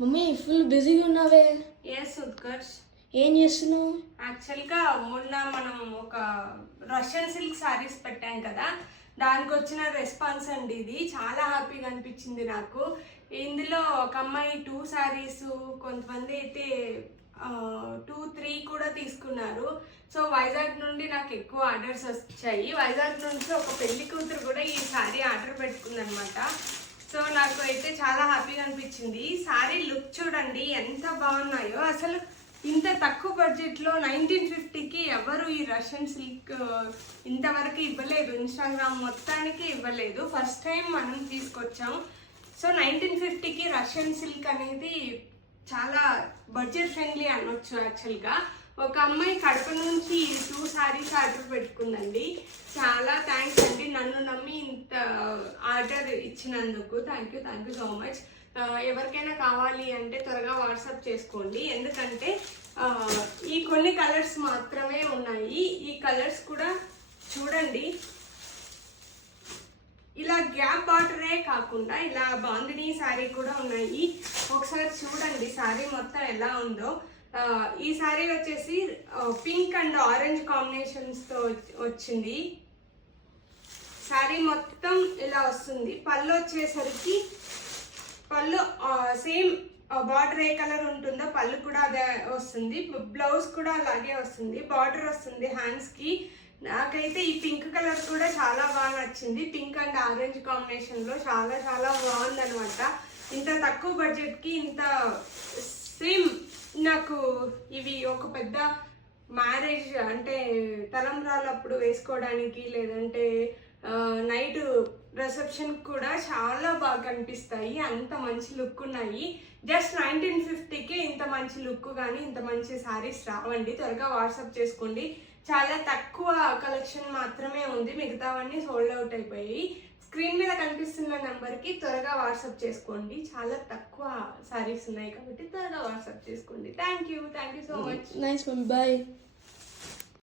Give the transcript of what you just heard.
Mummy full బిజీగా ఉన్నావే. Yes Utkarsh, ఏం చేస్తున్నావు? యాక్చువల్గా మొన్న మనం ఒక రష్యన్ సిల్క్ శారీస్ పెట్టాం కదా, దానికి వచ్చిన రెస్పాన్స్ అండి ఇది. చాలా హ్యాపీగా అనిపించింది నాకు. ఇందులో ఒక అమ్మాయి 2 శారీస్, కొంతమంది అయితే 2-3 కూడా తీసుకున్నారు. సో వైజాగ్ నుండి నాకు ఎక్కువ ఆర్డర్స్ వచ్చాయి. వైజాగ్ నుంచి ఒక పెళ్లి కూతురు కూడా ఈ శారీ ఆర్డర్ పెట్టుకుందనమాట. సో నాకు అయితే చాలా హ్యాపీగా అనిపించింది. ఈ శారీ లుక్ చూడండి ఎంత బాగున్నాయో. అసలు ఇంత తక్కువ బడ్జెట్లో 1950కి ఎవరు ఈ రష్యన్ సిల్క్ ఇంతవరకు ఇవ్వలేదు, ఇన్స్టాగ్రామ్ మొత్తానికి ఇవ్వలేదు. ఫస్ట్ టైం మనం తీసుకొచ్చాం. సో 1950కి రష్యన్ సిల్క్ అనేది చాలా బడ్జెట్ ఫ్రెండ్లీ అనొచ్చు. యాక్చువల్గా ఒక అమ్మాయి కడప నుంచి 2 శారీస్ ఆర్డర్ పెట్టుకుందండి. చాలా థ్యాంక్స్ అండి, నన్ను నమ్మి ఇంత ఆర్డర్ ఇచ్చినందుకు. Thank you so much. ఎవరికైనా కావాలి అంటే త్వరగా వాట్సాప్ చేసుకోండి, ఎందుకంటే ఈ కొన్ని కలర్స్ మాత్రమే ఉన్నాయి. ఈ కలర్స్ కూడా చూడండి, ఇలా గ్యాప్ బార్డరే కాకుండా ఇలా బాందినీ శారీ కూడా ఉన్నాయి. ఒకసారి చూడండి శారీ మొత్తం ఎలా ఉందో. ఈ శారీ వచ్చేసి పింక్ అండ్ ఆరెంజ్ కాంబినేషన్స్తో వచ్చింది. శారీ మొత్తం ఇలా వస్తుంది. పళ్ళు వచ్చేసరికి పళ్ళు సేమ్ బార్డర్ ఏ కలర్ ఉంటుందో పళ్ళు కూడా అదే వస్తుంది. బ్లౌజ్ కూడా అలాగే వస్తుంది. బార్డర్ వస్తుంది హ్యాండ్స్కి. నాకైతే ఈ పింక్ కలర్ కూడా చాలా బాగా నచ్చింది. పింక్ అండ్ ఆరెంజ్ కాంబినేషన్లో చాలా చాలా బాగుందనమాట. ఇంత తక్కువ బడ్జెట్కి ఇంత సేమ్ నాకు ఇవి ఒక పెద్ద మ్యారేజ్ అంటే తలంబ్రాలప్పుడు వేసుకోవడానికి, లేదంటే నైట్ రిసెప్షన్ కూడా చాలా బాగా కనిపిస్తాయి. అంత మంచి లుక్ ఉన్నాయి. జస్ట్ 1950కే ఇంత మంచి లుక్ కానీ ఇంత మంచి శారీస్ రావండి. త్వరగా వాట్సాప్ చేసుకోండి. చాలా తక్కువ కలెక్షన్ మాత్రమే ఉంది, మిగతావన్నీ సోల్డ్ అవుట్ అయిపోయాయి. స్క్రీన్ మీద కనిపిస్తున్న నెంబర్కి త్వరగా వాట్సాప్ చేసుకోండి. చాలా తక్కువ శారీస్ ఉన్నాయి కాబట్టి త్వరగా వాట్సాప్ చేసుకోండి. Thank you so much. Nice mummy, bye.